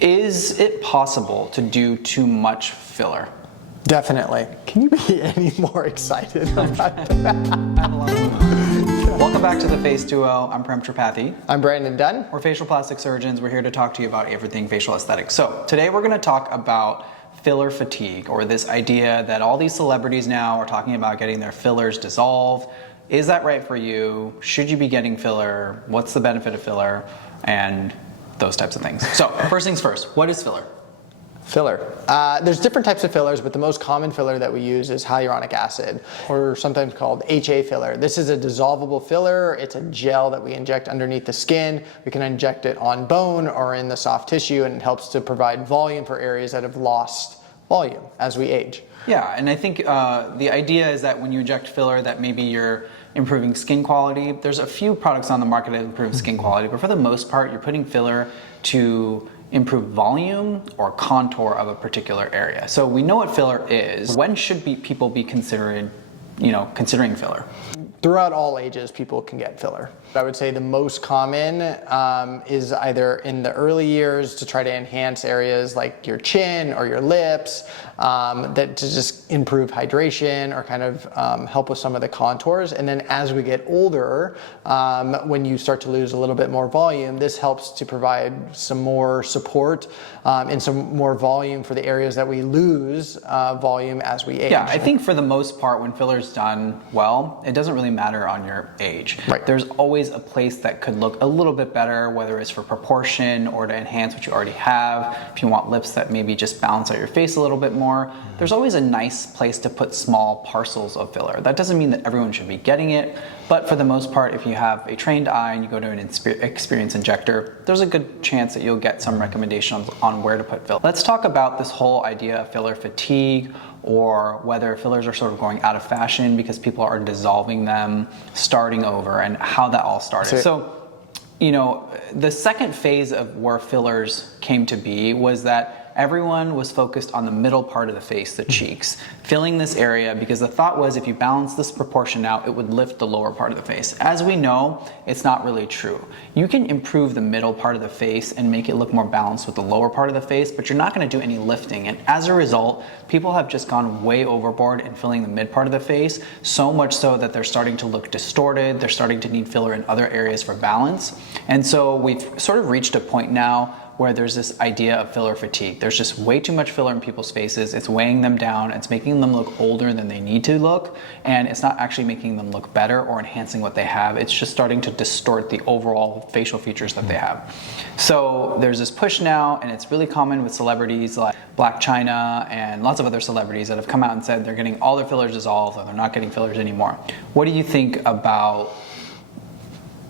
Is it possible to do too much filler? Definitely. Can you be any more excited about that? Welcome back to the Face Duo. I'm Prem Tripathi. I'm Brandon Dunn. We're facial plastic surgeons. We're here to talk to you about everything facial aesthetics. So today we're going to talk about filler fatigue, or this idea that all these celebrities now are talking about getting their fillers dissolved. Is that right for you? Should you be getting filler? What's the benefit of filler? And those types of things. So first things first, what is filler? Filler. There's different types of fillers, but the most common filler that we use is hyaluronic acid, or sometimes called HA filler. This is a dissolvable filler. It's a gel that we inject underneath the skin. We can inject it on bone or in the soft tissue, and it helps to provide volume for areas that have lost volume as we age. Yeah, and I think the idea is that when you inject filler that maybe you're improving skin quality. There's a few products on the market that improve skin quality, but for the most part, you're putting filler to improve volume or contour of a particular area. So we know what filler is. When should people be considering filler? Throughout all ages, people can get filler. I would say the most common is either in the early years to try to enhance areas like your chin or your lips, that to just improve hydration or kind of help with some of the contours. And then as we get older, when you start to lose a little bit more volume, this helps to provide some more support and some more volume for the areas that we lose volume as we age. Yeah, I think for the most part, when filler's done well, it doesn't really matter on your age. Right. There's always a place that could look a little bit better, whether it's for proportion or to enhance what you already have. If you want lips that maybe just balance out your face a little bit more, there's always a nice place to put small parcels of filler. That doesn't mean that everyone should be getting it, but for the most part, if you have a trained eye and you go to an experienced injector, there's a good chance that you'll get some recommendations on where to put filler. Let's talk about this whole idea of filler fatigue, or whether fillers are sort of going out of fashion because people are dissolving them, starting over, and how that all started. So, the second phase of where fillers came to be was that everyone was focused on the middle part of the face, the cheeks, filling this area because the thought was if you balance this proportion out, it would lift the lower part of the face. As we know, it's not really true. You can improve the middle part of the face and make it look more balanced with the lower part of the face, but you're not going to do any lifting. And as a result, people have just gone way overboard in filling the mid part of the face, so much so that they're starting to look distorted. They're starting to need filler in other areas for balance. And so we've sort of reached a point now where there's this idea of filler fatigue. There's just way too much filler in people's faces. It's weighing them down. It's making them look older than they need to look. And it's not actually making them look better or enhancing what they have. It's just starting to distort the overall facial features that they have. So there's this push now, and it's really common with celebrities like Black China and lots of other celebrities that have come out and said they're getting all their fillers dissolved or they're not getting fillers anymore. What do you think about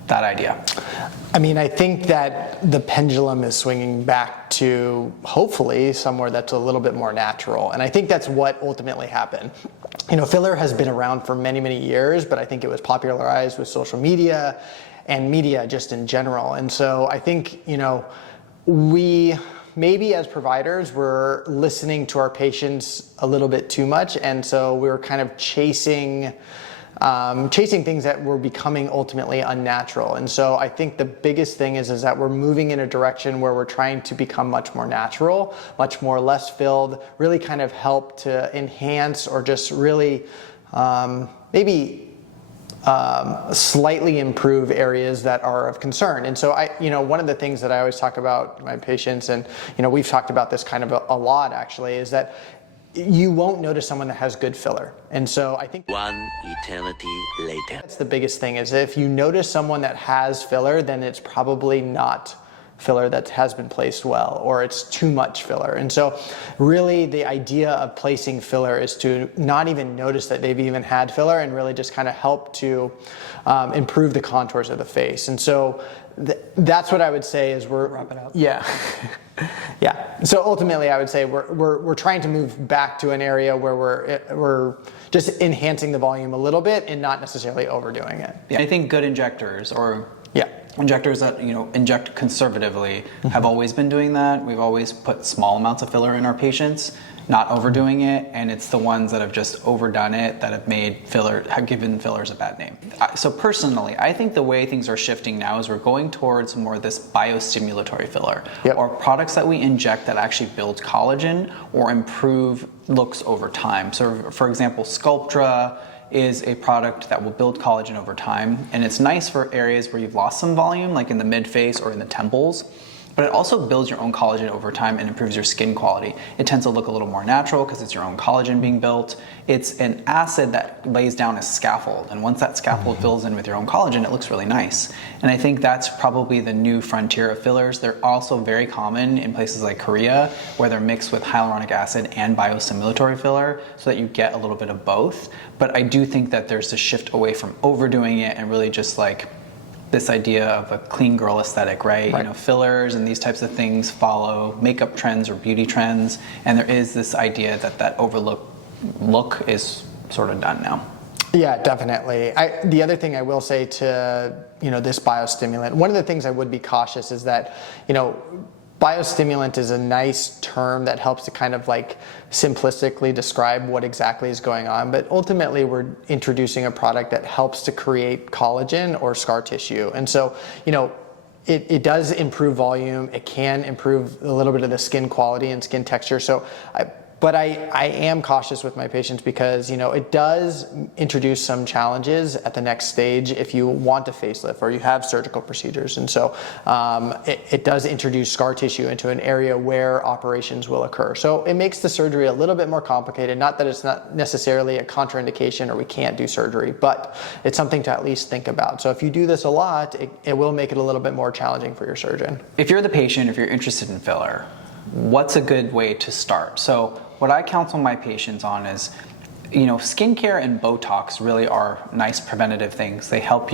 that idea? I mean, I think that the pendulum is swinging back to hopefully somewhere that's a little bit more natural. And I think that's what ultimately happened. Filler has been around for many, many years, but I think it was popularized with social media and media just in general. And so I think, we maybe as providers, we're listening to our patients a little bit too much. And so we're kind of chasing things that were becoming ultimately unnatural. And so I think the biggest thing is that we're moving in a direction where we're trying to become much more natural, much more less filled, really kind of help to enhance or just really slightly improve areas that are of concern. And so one of the things that I always talk about my patients, and we've talked about this kind of a lot actually, is that you won't notice someone that has good filler. And so I think one eternity later. That's the biggest thing, is if you notice someone that has filler, then it's probably not filler that has been placed well, or it's too much filler. And so really the idea of placing filler is to not even notice that they've even had filler and really just kind of help to improve the contours of the face. And so that's what I would say is wrap it up. Yeah. Yeah. So ultimately, I would say we're trying to move back to an area where we're just enhancing the volume a little bit and not necessarily overdoing it. Yeah. I think good injectors or Injectors that inject conservatively have always been doing that. We've always put small amounts of filler in our patients, not overdoing it, and it's the ones that have just overdone it that have given fillers a bad name. So personally, I think the way things are shifting now is we're going towards more this biostimulatory filler, or products that we inject that actually build collagen or improve looks over time. So for example, Sculptra is a product that will build collagen over time, and it's nice for areas where you've lost some volume, like in the mid-face or in the temples, but it also builds your own collagen over time and improves your skin quality. It tends to look a little more natural because it's your own collagen being built. It's an acid that lays down a scaffold, and once that scaffold fills in with your own collagen, it looks really nice. And I think that's probably the new frontier of fillers. They're also very common in places like Korea, where they're mixed with hyaluronic acid and biostimulatory filler, so that you get a little bit of both. But I do think that there's a shift away from overdoing it and really just like this idea of a clean girl aesthetic, right? Fillers and these types of things follow makeup trends or beauty trends, and there is this idea that that overlook look is sort of done now. Yeah, definitely. The other thing I will say to this biostimulant, one of the things I would be cautious is that biostimulant is a nice term that helps to kind of like simplistically describe what exactly is going on, but ultimately we're introducing a product that helps to create collagen or scar tissue. And so, it does improve volume. It can improve a little bit of the skin quality and skin texture. But I am cautious with my patients because, it does introduce some challenges at the next stage if you want a facelift or you have surgical procedures. And so it does introduce scar tissue into an area where operations will occur. So it makes the surgery a little bit more complicated. Not that it's not necessarily a contraindication or we can't do surgery, but it's something to at least think about. So if you do this a lot, it will make it a little bit more challenging for your surgeon. If you're the patient, if you're interested in filler, what's a good way to start? So what I counsel my patients on is, skincare and Botox really are nice preventative things. They help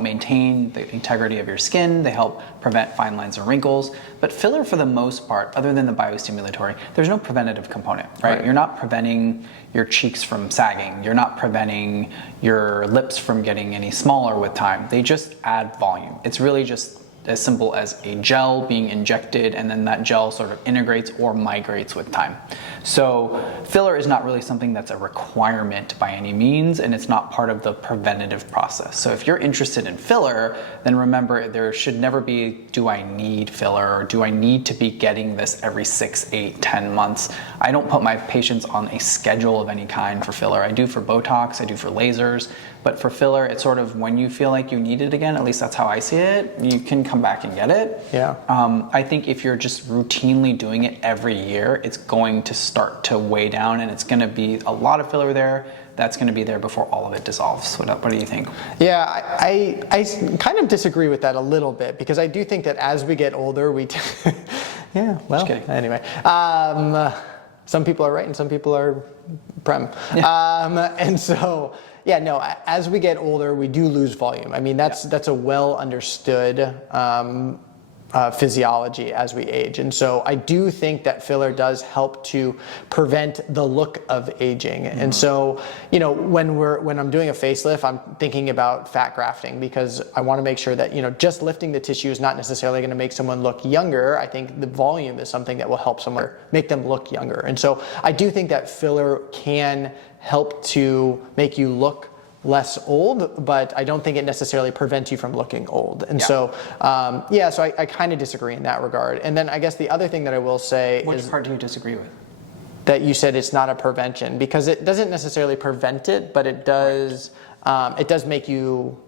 maintain the integrity of your skin. They help prevent fine lines and wrinkles. But filler, for the most part, other than the biostimulatory, there's no preventative component, right? You're not preventing your cheeks from sagging. You're not preventing your lips from getting any smaller with time. They just add volume. It's really just as simple as a gel being injected, and then that gel sort of integrates or migrates with time. So filler is not really something that's a requirement by any means, and it's not part of the preventative process. So if you're interested in filler, then remember there should never be, do I need filler, or do I need to be getting this every 6, 8, 10 months? I don't put my patients on a schedule of any kind for filler. I do for Botox, I do for lasers, but for filler, it's sort of when you feel like you need it again, at least that's how I see it, you can come back and get it. Yeah. I think if you're just routinely doing it every year, it's going to start to weigh down, and it's going to be a lot of filler there. That's going to be there before all of it dissolves. What do you think? Yeah, I kind of disagree with that a little bit, because I do think that as we get older, yeah, well, anyway. Some people are right and some people are prem. Yeah. And so, yeah, no, as we get older, we do lose volume. I mean, that's a well understood physiology as we age. And so I do think that filler does help to prevent the look of aging. Mm-hmm. And so, when I'm doing a facelift, I'm thinking about fat grafting, because I want to make sure that, just lifting the tissue is not necessarily going to make someone look younger. I think the volume is something that will help someone make them look younger. And so I do think that filler can help to make you look less old, but I don't think it necessarily prevents you from looking old. And so I kind of disagree in that regard. And then I guess the other thing that I will say Which part do you disagree with? That you said it's not a prevention, because it doesn't necessarily prevent it, but it does make you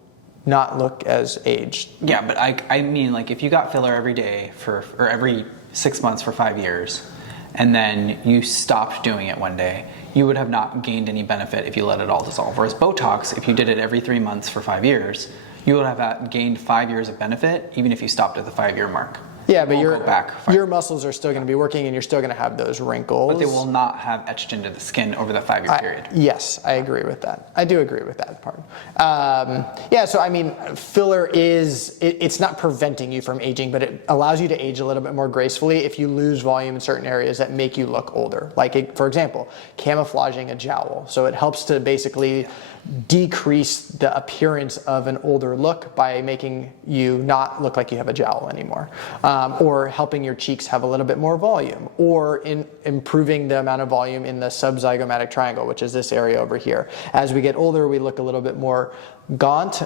not look as aged. Yeah, but I mean, like, if you got filler every day or every 6 months for 5 years, and then you stopped doing it one day, you would have not gained any benefit if you let it all dissolve. Whereas Botox, if you did it every 3 months for 5 years, you would have gained 5 years of benefit even if you stopped at the 5-year mark. Yeah, It but won't go back. your muscles are still going to be working and you're still going to have those wrinkles. But they will not have etched into the skin over that 5-year period. Yes, I agree with that. I do agree with that part. Yeah, so I mean, filler it's not preventing you from aging, but it allows you to age a little bit more gracefully if you lose volume in certain areas that make you look older. Like, for example, camouflaging a jowl. So it helps to basically decrease the appearance of an older look by making you not look like you have a jowl anymore, or helping your cheeks have a little bit more volume, or in improving the amount of volume in the subzygomatic triangle, which is this area over here. As we get older, we look a little bit more gaunt,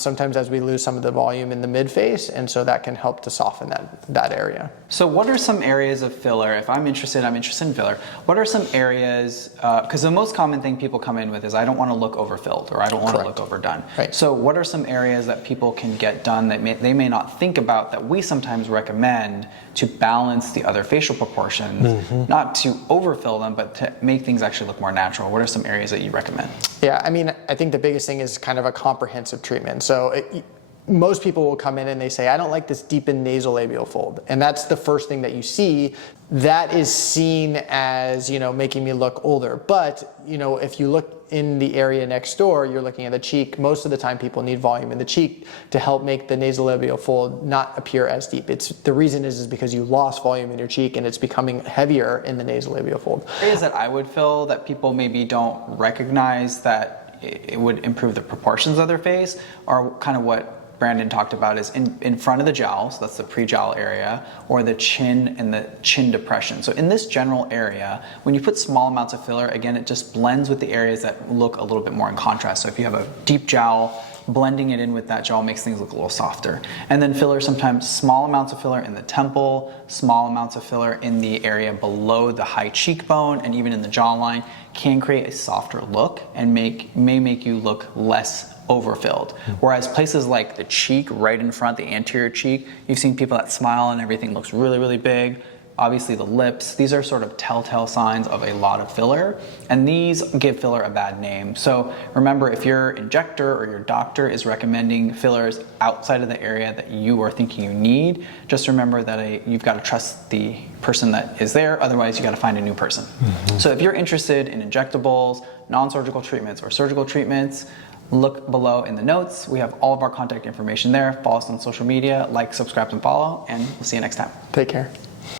sometimes as we lose some of the volume in the mid-face, and so that can help to soften that area. So what are some areas of filler? If I'm interested in filler. What are some areas, because the most common thing people come in with is I don't want to look overfilled, or I don't want to look overdone. Right. So what are some areas that people can get done that they may not think about, that we sometimes recommend to balance the other facial proportions, not to overfill them, but to make things actually look more natural? What are some areas that you recommend? Yeah, I mean, I think the biggest thing is kind of a comprehensive treatment. So most people will come in and they say, I don't like this deepened nasolabial fold. And that's the first thing that you see. That is seen as, making me look older. But, if you look in the area next door, you're looking at the cheek. Most of the time people need volume in the cheek to help make the nasolabial fold not appear as deep. The reason is because you lost volume in your cheek and it's becoming heavier in the nasolabial fold. Areas that I would fill that people maybe don't recognize that it would improve the proportions of their face are kind of what Brandon talked about, is in front of the jowl, so that's the pre-jowl area, or the chin and the chin depression. So in this general area, when you put small amounts of filler, again, it just blends with the areas that look a little bit more in contrast. So if you have a deep jowl, blending it in with that jowl makes things look a little softer. And then filler, sometimes small amounts of filler in the temple, small amounts of filler in the area below the high cheekbone, and even in the jawline, can create a softer look and may make you look less overfilled. Whereas places like the cheek, right in front, the anterior cheek, you've seen people that smile and everything looks really, really big. Obviously the lips, these are sort of telltale signs of a lot of filler, and these give filler a bad name. So remember, if your injector or your doctor is recommending fillers outside of the area that you are thinking you need, just remember that you've got to trust the person that is there, otherwise you got to find a new person. So if you're interested in injectables, non-surgical treatments, or surgical treatments, look below in the notes. We have all of our contact information there. Follow us on social media, like, subscribe, and follow, and we'll see you next time. Take care.